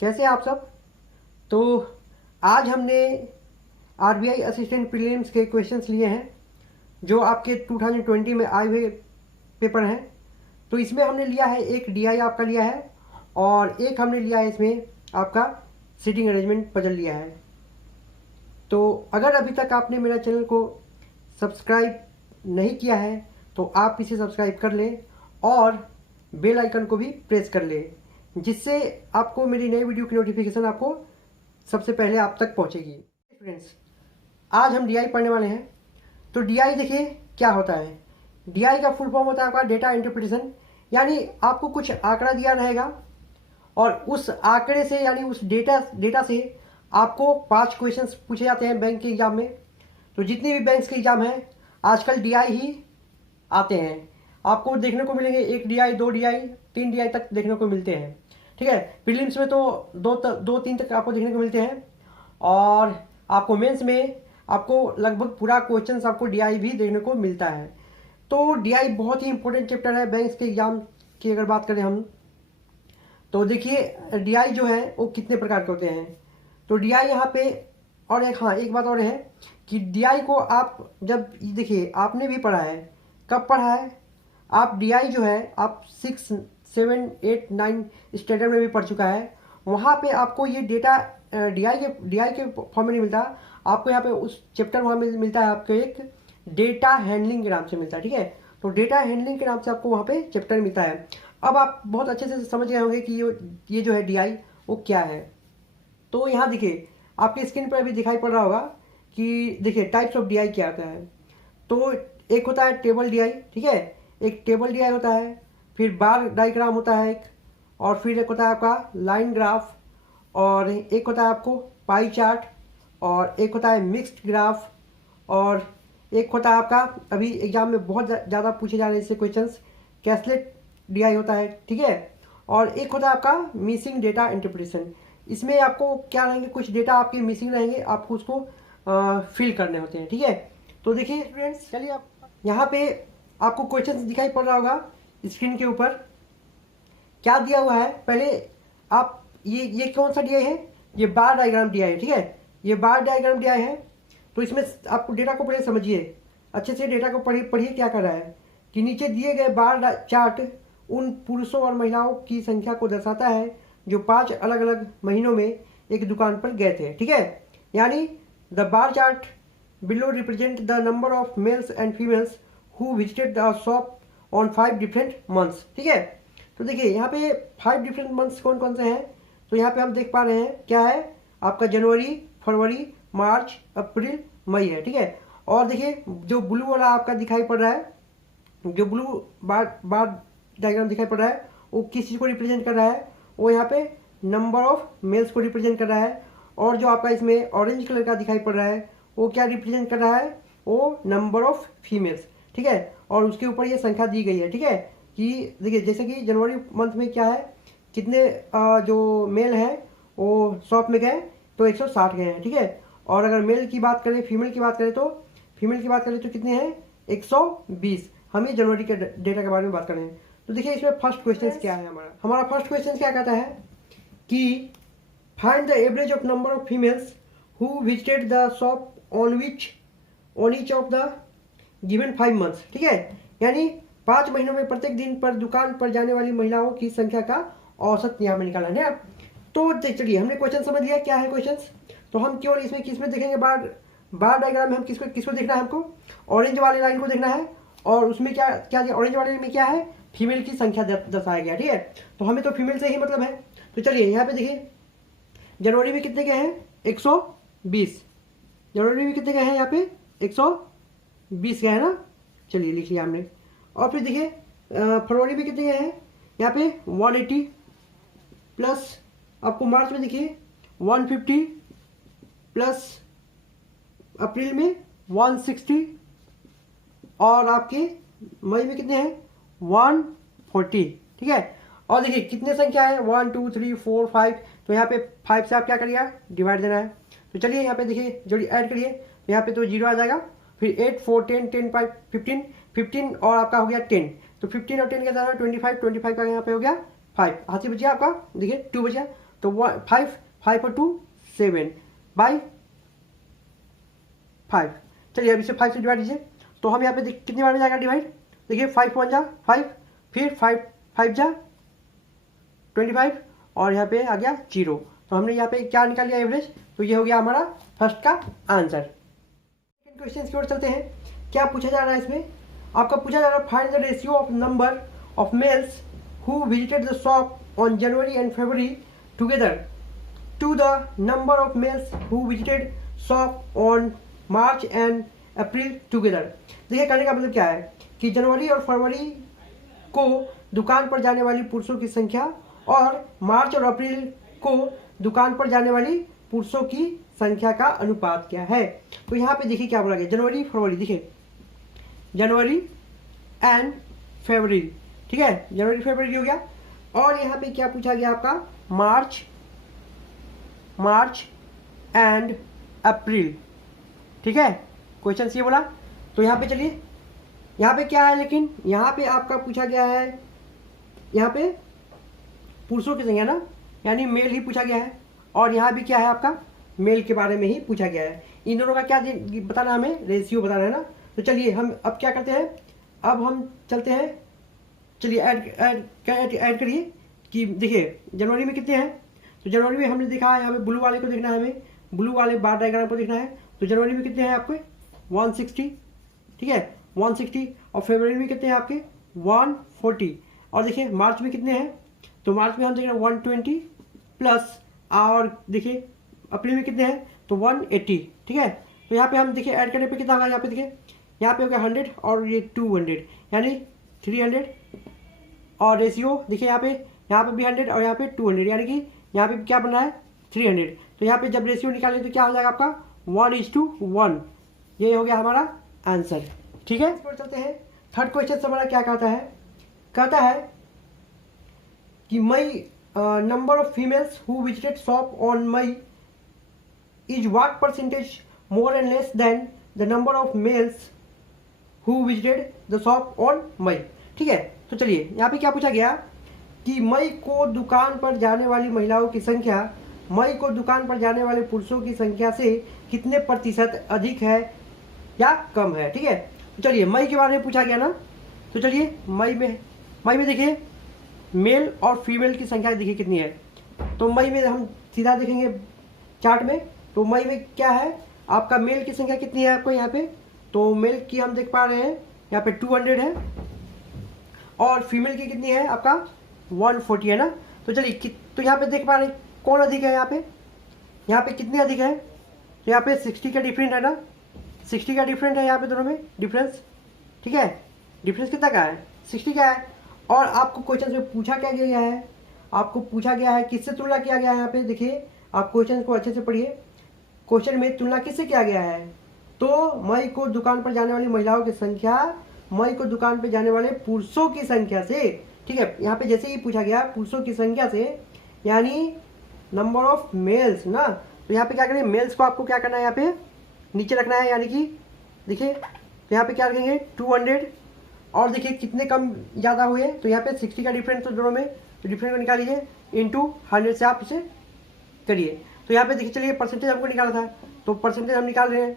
कैसे हैं आप सब। तो आज हमने आरबीआई असिस्टेंट प्रीलिम्स के क्वेश्चंस लिए हैं जो आपके 2020 में आए हुए पेपर हैं। तो इसमें हमने लिया है एक डीआई आपका लिया है और एक हमने लिया है इसमें आपका सीटिंग अरेंजमेंट पजल लिया है। तो अगर अभी तक आपने मेरा चैनल को सब्सक्राइब नहीं किया है तो आप इसे सब्सक्राइब कर लें और बेल आइकन को भी प्रेस कर लें, जिससे आपको मेरी नई वीडियो की नोटिफिकेशन आपको सबसे पहले आप तक पहुंचेगी। फ्रेंड्स, आज हम डीआई पढ़ने वाले हैं। तो डीआई देखिए क्या होता है। डीआई का फुल फॉर्म होता है आपका डेटा इंटरप्रिटेशन, यानी आपको कुछ आंकड़ा दिया रहेगा और उस आंकड़े से यानी उस डेटा से आपको 5 क्वेश्चंस पूछे जाते हैं बैंक के एग्जाम में। तो जितने भी बैंक्स के एग्जाम हैं आजकल डीआई ही आते हैं। आपको देखने को मिलेंगे 1 डीआई, 2 डीआई, 3 डीआई तक देखने को मिलते हैं। ठीक है, प्रीलिम्स में तो 2-3 तक आपको देखने को मिलते हैं और आपको मेंस में आपको लगभग पूरा क्वेश्चंस आपको डीआई भी देखने को मिलता है। तो डीआई बहुत ही इंपॉर्टेंट चैप्टर है बैंक्स के एग्जाम की। अगर बात करें हम तो देखिए डीआई जो है वो कितने प्रकार के होते हैं। तो डीआई यहाँ पे और एक बात और है कि डीआई को आप जब देखिए आपने भी पढ़ा है, कब पढ़ा है आप डीआई जो है आप 6, 7, 8, 9 स्टैंडर्ड में भी पढ़ चुका है। वहाँ पे आपको ये डेटा डीआई के फॉर्म में नहीं मिलता आपको। यहाँ पे उस चैप्टर वहाँ में मिलता है आपको एक डेटा हैंडलिंग के नाम से मिलता है। ठीक है, तो डेटा हैंडलिंग के नाम से आपको वहाँ पे चैप्टर मिलता है। अब आप बहुत अच्छे से समझ गए होंगे कि ये जो है डीआई वो क्या है। तो यहाँ देखिए आपके स्क्रीन पर अभी दिखाई पड़ रहा होगा कि देखिए टाइप्स ऑफ डीआई क्या होता है। तो एक होता है टेबल डीआई, ठीक है, एक टेबल डीआई होता है, फिर बार डायग्राम होता है एक, और फिर एक होता है आपका लाइन ग्राफ, और एक होता है आपको पाई चार्ट, और एक होता है मिक्स्ड ग्राफ, और एक होता है आपका अभी एग्जाम में बहुत ज़्यादा पूछे जा रहे हैं क्वेश्चंस कैसलेट डीआई होता है। ठीक है, और एक होता है आपका मिसिंग डेटा इंटरप्रिटेशन। इसमें आपको क्या रहेंगे, कुछ डेटा आपके मिसिंग रहेंगे, आपको उसको फिल करने होते हैं। ठीक है, तो देखिए स्टूडेंट्स, चलिए आप यहाँ पे आपको क्वेश्चन दिखाई पड़ रहा होगा स्क्रीन के ऊपर क्या दिया हुआ है। पहले आप ये कौन सा डीआई है, ये बार डायग्राम डीआई है। ठीक है, ये बार डायग्राम डीआई है। तो इसमें आपको डेटा को पहले समझिए, अच्छे से डेटा को पढ़िए क्या कर रहा है कि नीचे दिए गए बार चार्ट उन पुरुषों और महिलाओं की संख्या को दर्शाता है जो 5 अलग अलग महीनों में एक दुकान पर गए थे। ठीक है, यानी the bar chart below represent the number of mails and females who visited the shop on 5 different months. ठीक है, तो देखिए यहाँ पे 5 डिफरेंट मंथ्स कौन कौन से हैं। तो यहाँ पे हम देख पा रहे हैं क्या है आपका जनवरी, फरवरी, मार्च, अप्रैल, मई है। ठीक है, और देखिए जो ब्लू वाला आपका दिखाई पड़ रहा है, जो ब्लू बार डायग्राम दिखाई पड़ रहा है वो किस चीज़ को रिप्रेजेंट कर रहा है, वो यहाँ पे नंबर ऑफ मेल्स को रिप्रेजेंट कर रहा है। और जो आपका इसमें ऑरेंज कलर का दिखाई पड़ रहा है वो क्या रिप्रेजेंट कर रहा है, वो नंबर ऑफ फीमेल्स। ठीक है, और उसके ऊपर ये संख्या दी गई है। ठीक है, कि देखिए जैसे कि जनवरी मंथ में क्या है, कितने जो मेल है वो शॉप में गए तो 160 गए हैं। ठीक है, और अगर मेल की बात करें, फीमेल की बात करें तो कितने हैं, 120। हम ये जनवरी के डेटा के बारे में बात कर रहे हैं। तो देखिए इसमें फर्स्ट क्वेश्चन क्या है, हमारा फर्स्ट क्वेश्चन क्या कहता है कि find the average of number of females who visited the shop on each of the given 5 months. ठीक है, यानी 5 महीनों में प्रत्येक दिन पर दुकान पर जाने वाली महिलाओं की संख्या का औसत यहाँ में निकालना है। तो चलिए हमने क्वेश्चन समझ लिया क्या है क्वेश्चन। तो हम केवल इसमें किसमें देखेंगे, बार डायग्राम में हम किसको देखना है, हमको ऑरेंज वाली लाइन को देखना है। और उसमें क्या क्या ऑरेंज वाले में क्या है, फीमेल की संख्या दर्शाया गया। ठीक है, तो हमें तो फीमेल से ही मतलब है। तो चलिए यहाँ पे देखिए जनवरी में कितने गए हैं, 120। जनवरी में कितने गए हैं, यहाँ पे 120 गए हैं ना। चलिए लिख लिया हमने। और फिर देखिए फरवरी में कितने गए हैं, यहाँ पे 180, प्लस आपको मार्च में देखिए 150, प्लस अप्रैल में 160, और आपके मई में कितने हैं 140। ठीक है, और देखिए कितने संख्या है 1 2 3 4 5। तो यहाँ पे 5 से आप क्या करिएगा, डिवाइड देना है। तो चलिए यहाँ पे देखिए जो ऐड करिए तो यहाँ पे तो 0 आ जाएगा, फिर 8 4 10 10 5 15 और आपका हो गया 10। तो 15 और 10 का 25 का यहाँ पे हो गया 5, हाथ से बचिया आपका देखिए 2 बचा। तो 5 और 2 7 बाई 5। चलिए अब इसे 5 से डिवाइड कीजिए, तो हम यहाँ पे कितनी बार में जाएगा डिवाइड, देखिए 5 1 जा 5, फिर 5 जा 25 और यहाँ पे आ गया 0। तो हमने यहाँ पे क्या निकाल लिया एवरेज, तो ये हो गया हमारा फर्स्ट का आंसर। सेकंड क्वेश्चन की ओर चलते हैं। क्या पूछा जा रहा है इसमें, आपका पूछा जा रहा है find the ratio of number of males who visited the shop on January and February together to the number of males who visited shop on March and April together. देखिए कहने का मतलब क्या है कि जनवरी और फरवरी को दुकान पर जाने वाली पुरुषों की संख्या और मार्च और अप्रैल को दुकान पर जाने वाली पुरुषों की संख्या का अनुपात क्या है। तो यहाँ पे देखिए क्या बोला गया, जनवरी फरवरी, देखिए जनवरी एंड फरवरी, ठीक है, जनवरी फरवरी हो गया। और यहाँ पे क्या पूछा गया आपका, मार्च एंड अप्रैल, ठीक है, क्वेश्चन ये बोला। तो यहाँ पे चलिए, यहाँ पे क्या है, लेकिन यहाँ पे आपका पूछा गया है, यहाँ पे पुरुषों की संख्या ना, यानी मेल ही पूछा गया है, और यहाँ भी क्या है आपका मेल के बारे में ही पूछा गया है। इन दोनों का क्या बताना, हमें रेशियो बताना है ना। तो चलिए हम अब क्या करते हैं, अब हम चलते हैं, चलिए ऐड करिए कि देखिए जनवरी में कितने हैं। तो जनवरी में हमने देखा है, यहाँ पे ब्लू वाले को देखना है, हमें ब्लू वाले बार डायग्राम पर देखना है। तो जनवरी में कितने हैं आपके 160, ठीक है 160, और फरवरी में कितने हैं आपके 140, और देखिए मार्च में कितने हैं, तो मार्च में हम देख रहे हैं 120 प्लस, और देखिए अप्रैल में कितने हैं तो 180, ठीक है। तो यहाँ पे हम देखिए ऐड करने पे कितना होगा, यहाँ पे देखिए यहाँ पे हो गया 100 और ये 200 यानी 300, और रेशियो देखिए यहाँ पे भी 100 और यहाँ पे 200 यानी कि यहाँ पे क्या बन रहा है 300। तो यहाँ पे जब रेशियो निकालें तो क्या हो जाएगा आपका 1:1, ये हो गया हमारा आंसर, ठीक है। इस पर चलते हैं, थर्ड क्वेश्चन हमारा क्या कहता है कि May number of females who visited shop on May is what percentage more and less than the number of males who visited the shop on May, ठीक है। तो चलिए यहाँ पे क्या पूछा गया कि मई को दुकान पर जाने वाली महिलाओं की संख्या मई को दुकान पर जाने वाले पुरुषों की संख्या से कितने प्रतिशत अधिक है या कम है, ठीक है। तो चलिए मई के बारे में पूछा गया ना, तो चलिए मई में देखिए मेल और फीमेल की संख्या देखिए कितनी है। तो मई में हम सीधा देखेंगे चार्ट में, तो मई में क्या है आपका मेल की संख्या कितनी है आपको यहाँ पे, तो मेल की हम देख पा रहे हैं यहाँ पे 200 है, और फीमेल की कितनी है आपका 140 है ना। तो चलिए तो यहाँ पे देख पा रहे हैं कौन अधिक है, यहाँ पे कितने अधिक है, तो यहाँ पे 60 का डिफरेंट है ना, 60 का डिफरेंट है यहाँ पे दोनों में डिफरेंस, ठीक है, डिफरेंस कितना का है 60 का है। और आपको क्वेश्चन में पूछा क्या गया है, आपको पूछा गया है किससे तुलना किया गया है, यहाँ पे देखिए आप क्वेश्चन को अच्छे से पढ़िए, क्वेश्चन में तुलना किससे किया गया है, तो मई को दुकान पर जाने वाली महिलाओं की संख्या मई को दुकान पर जाने वाले पुरुषों की संख्या से, ठीक है। यहाँ पे जैसे ही पूछा गया पुरुषों की संख्या से यानी नंबर ऑफ मेल्स ना, तो यहाँ पे क्या करेंगे मेल्स को आपको क्या करना है यहाँ पे नीचे रखना है, यानी कि देखिए तो यहाँ पे क्या रखेंगे 200, और देखिए कितने कम ज़्यादा हुए, तो यहाँ पे 60 का डिफरेंस तो दोनों में, तो डिफरेंस को निकालिए इंटू 100 से आप इसे करिए। तो यहाँ पे देखिए चलिए परसेंटेज हमको निकाला था, तो परसेंटेज हम निकाल रहे हैं,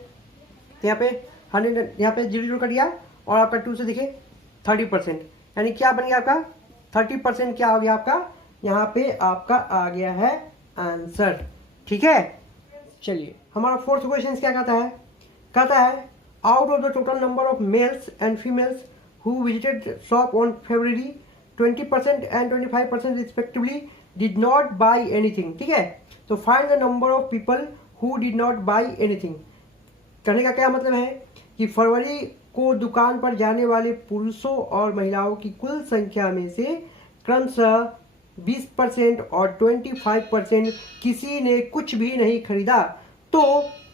तो यहाँ पे 100 यहाँ पे 0 कर दिया, और आपका 2 से देखिए 30%, यानी क्या बन गया आपका 30% क्या हो गया आपका, यहाँ पे आपका आ गया है आंसर, ठीक है। चलिए हमारा फोर्थ क्वेश्चन क्या कहता है out of the total number of mails and females who visited shop on February 20% and 25% respectively did not by anything, ठीक है। तो find the number of people who did not by anything. कहने का क्या मतलब है कि फरवरी को दुकान पर जाने वाले पुरुषों और महिलाओं की कुल संख्या में से क्रमशः 20% और 25% किसी ने कुछ भी नहीं खरीदा, तो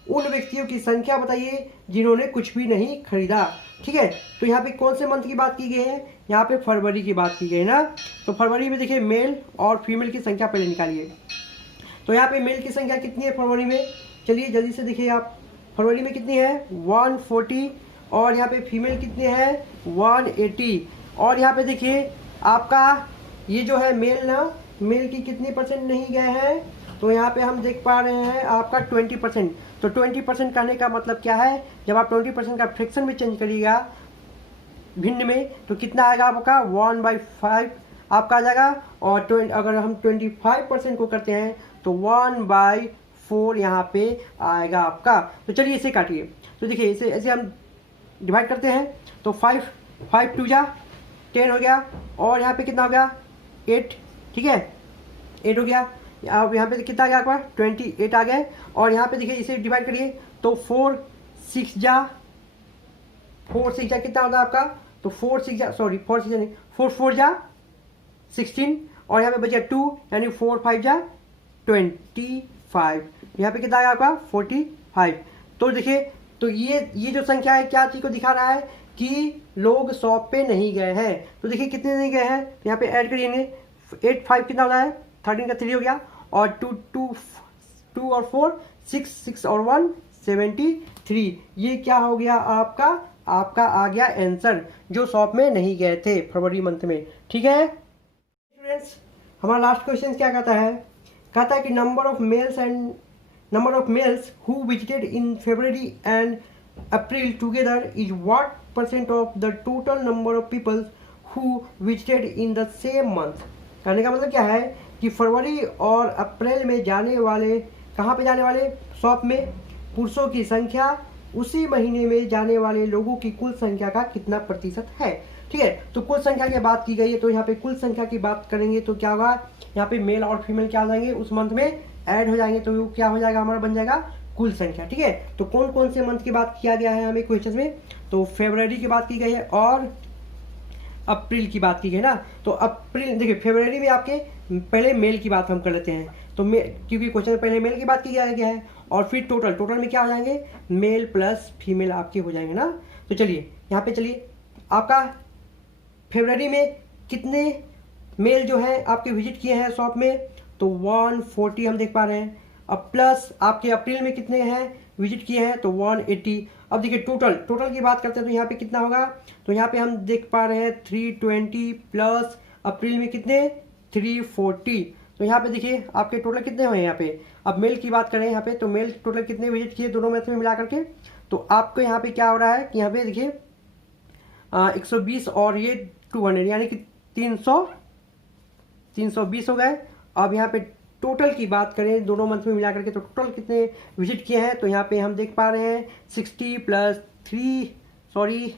उन व्यक्तियों की संख्या बताइए जिन्होंने कुछ भी नहीं खरीदा, ठीक है। तो यहाँ पे कौन से मंथ की बात की गई है, यहाँ पे फरवरी की बात की गई है ना। तो फरवरी में देखिए मेल और फीमेल की संख्या पहले निकालिए। तो यहाँ पे मेल की संख्या कितनी है फरवरी में, चलिए जल्दी से देखिए आप, फरवरी में कितनी है 140, और यहाँ पे फीमेल कितने हैं 180, और यहाँ पे देखिए आपका ये जो है मेल ना मेल की कितनी परसेंट नहीं गए हैं, तो यहाँ पे हम देख पा रहे हैं आपका 20%। तो 20% कहने का मतलब क्या है, जब आप 20% का फ्रैक्शन में चेंज करिएगा भिन्न में, तो कितना आएगा आपका 1/5 आपका आ जाएगा। और अगर हम 25% को करते हैं तो 1/4 यहाँ पे आएगा आपका। तो चलिए इसे काटिए। तो देखिए इसे ऐसे हम डिवाइड करते हैं, तो 5 2 जा 10 हो गया, और यहाँ पे कितना हो गया 8, ठीक है 8 हो गया। अब यहाँ पे कितना आ गया आपका 28 आ गए। और यहाँ पे देखिए इसे डिवाइड करिए, तो 4 6 जा कितना होगा आपका, तो 4 6 नहीं 4 4 जा 16, और यहाँ पे बचा 2 यानी 4 5 जा 25। यहाँ पे कितना आया आपका 45। तो देखिए, तो ये जो संख्या है क्या चीज़ को दिखा रहा है कि लोग शॉप पे नहीं गए हैं। तो देखिए कितने नहीं गए हैं, यहाँ पे ऐड करिए 8 5 कितना हो रहा है 13 का 3 हो गया, और 2 और 4 6 और 1 73। ये क्या हो गया आपका आ गया आंसर, जो शॉप में नहीं गए थे फरवरी मंथ में। ठीक है स्टूडेंट्स, हमारा लास्ट क्वेश्चन क्या कहता है कि number of males who visited in February and April together is what % of the total number of people who visited in the same month. कहने का मतलब क्या है कि फरवरी और अप्रैल में जाने वाले, कहाँ पे जाने वाले, शॉप में पुरुषों की संख्या उसी महीने में जाने वाले लोगों की कुल संख्या का कितना प्रतिशत है। ठीक है, तो कुल संख्या की बात की गई है, तो यहाँ पे कुल संख्या की बात करेंगे तो क्या होगा, यहाँ पे मेल और फीमेल क्या हो जाएंगे उस मंथ में ऐड हो जाएंगे, तो वो क्या हो जाएगा हमारा बन जाएगा कुल संख्या। ठीक है, तो कौन कौन से मंथ की बात किया गया है हमें क्वेश्चन में, तो फरवरी की बात की गई है और अप्रैल की बात की गई ना। तो अप्रैल देखिए, फरवरी में आपके पहले मेल की बात हम कर लेते हैं, तो क्योंकि क्वेश्चन में पहले मेल की बात की गया है, और फिर टोटल में क्या हो जाएंगे, मेल प्लस फीमेल आपके हो जाएंगे ना। तो चलिए यहाँ पे चलिए, आपका फरवरी में कितने मेल जो है आपके विजिट किए हैं शॉप में, तो 140 हम देख पा रहे हैं। अब प्लस आपके अप्रैल में कितने हैं विजिट किए हैं, तो 180। अब देखिए टोटल की बात करते हैं, तो यहाँ पे कितना होगा, तो यहाँ पे हम देख पा रहे हैं 320 प्लस अप्रैल में कितने 340। तो यहाँ पे देखिए आपके टोटल कितने हुए हैं यहाँ पे। अब मेल की बात करें यहाँ पे, तो मेल टोटल कितने विजिट किए दोनों मैथ में मिला करके, तो आपको यहाँ पे क्या हो रहा है कि यहाँ पे देखिए 120 और ये 200 यानी कि 320 हो गए। अब यहाँ पे टोटल की बात करें दोनों मंथ में मिला करके, तो टोटल कितने विजिट किए हैं, तो यहाँ पे हम देख पा रहे हैं 60 प्लस 3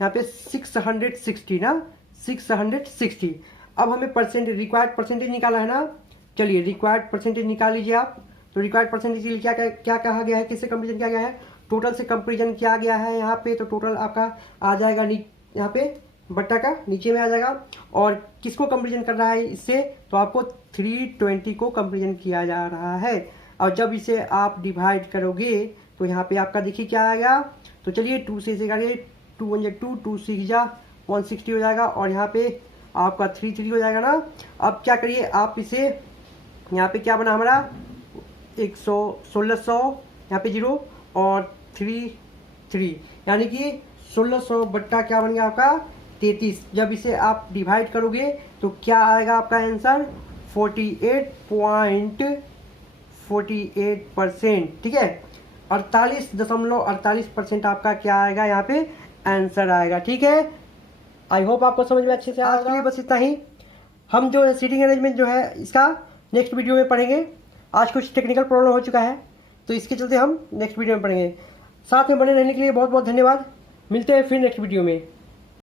यहाँ पे 660 ना 660। अब हमें रिक्वायर्ड परसेंटेज निकाला है ना। चलिए रिक्वायर्ड परसेंटेज निकाल लीजिए आप। तो रिक्वायर्ड परसेंटेज के लिए क्या कहा गया है, किससे कंपेरिजन किया गया है, टोटल से कंपेरिजन किया गया है यहाँ पे। तो टोटल आपका आ जाएगा यहाँ पे बट्टा का नीचे में आ जाएगा, और किसको कंपेरिजन कर रहा है इससे, तो आपको 320 को कंपेरिजन किया जा रहा है। और जब इसे आप डिवाइड करोगे तो यहाँ पे आपका देखिए क्या आएगा, तो चलिए 2 से इसे करिए, 2 1 2 2 6 160 हो जाएगा, और यहाँ पे आपका 3 हो जाएगा ना। अब क्या करिए आप इसे, यहाँ पे क्या बना हमारा 1600 यहाँ पे 0 और 3 यानी कि 1600 बट्टा क्या बन गया आपका 33। जब इसे आप डिवाइड करोगे तो क्या आएगा आपका आंसर 48.48%। ठीक है, 48.48% आपका क्या आएगा यहाँ पे आंसर आएगा। ठीक है, आई होप आपको समझ में अच्छे से आ गया। बस इतना ही, हम जो सीटिंग अरेंजमेंट जो है इसका नेक्स्ट वीडियो में पढ़ेंगे। आज कुछ टेक्निकल प्रॉब्लम हो चुका है, तो इसके चलते हम नेक्स्ट वीडियो में पढ़ेंगे। साथ में बने रहने के लिए बहुत बहुत धन्यवाद। मिलते हैं फिर नेक्स्ट वीडियो में।